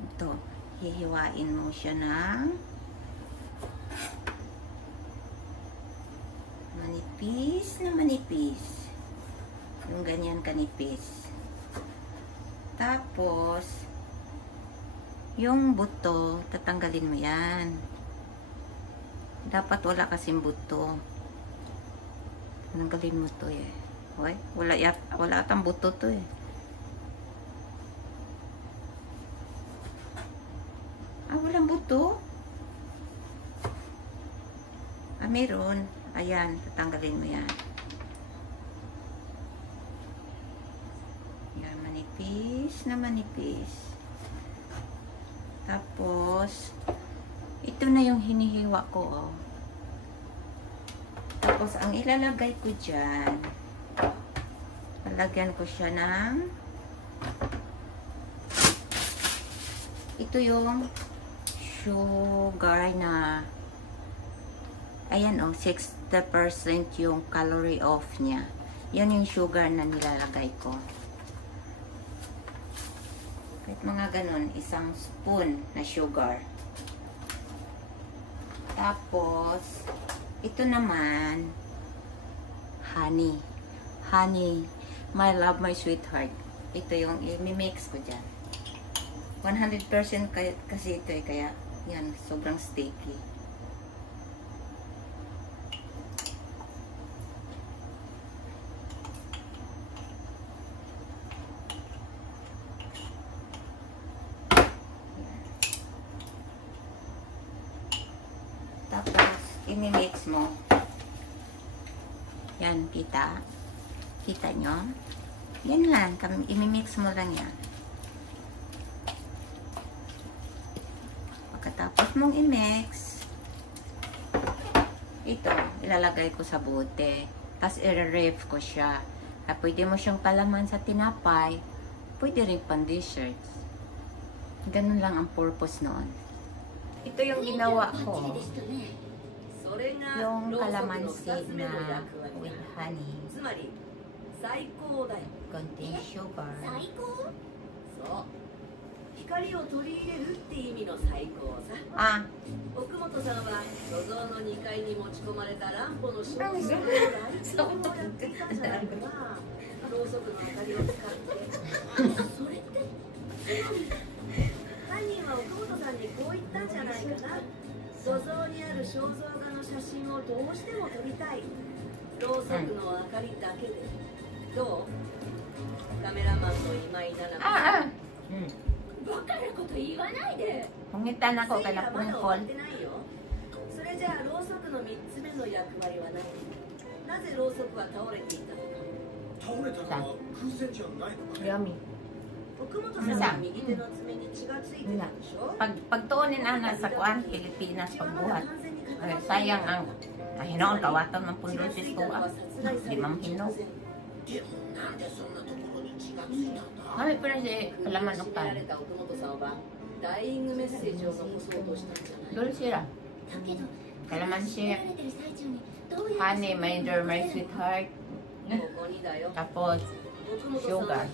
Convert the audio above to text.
Ito, hihiwain mo siya ng manipis na manipis. Yung ganyan kanipis. Tapos, yung buto, tatanggalin mo yan. Dapat wala kasing buto. Tanggalin mo to eh. Uy, wala atang buto to eh. Walang buto. Meron. Ayan, tatanggalin mo yan. Yan, manipis na manipis. Tapos, ito na yung hinihiwa ko, oh. Tapos, ang ilalagay ko dyan, lalagyan ko siya ng, ito yung sugar na, ayan, oh, 60% yung calorie off niya. Yan yung sugar na nilalagay ko. Kahit mga ganun, isang spoon na sugar. Tapos, ito naman, honey. Honey, my love, my sweetheart. Ito yung i-mix ko dyan. 100% kasi ito eh, kaya yan, sobrang sticky. Tapos, i-mix mo. Yan, kita. Kita nyo? Yan lang. I-mix mo lang yan. Pagkatapos mong i-mix, ito, ilalagay ko sa bote. Tapos, i-ref ko siya. Pwede mo siyang palaman sa tinapay. Pwede rin pan-desserts. Ganun lang ang purpose noon. Ito yung ginawa ko. Yung calamansi na with honey. Konting sugar. Ah. Pungitan ako kaya pungkol. Yummy. Pagtuunin na sa kuan Pilipinas pagbuhat. Sayang ang hinoon kawatan ng pundusis ko. Di mamhinog. Kami pa rin siya kalaman oktan. Dulu sila. Kalaman siya. Honey, my dear, my sweetheart. Tapos, sugar.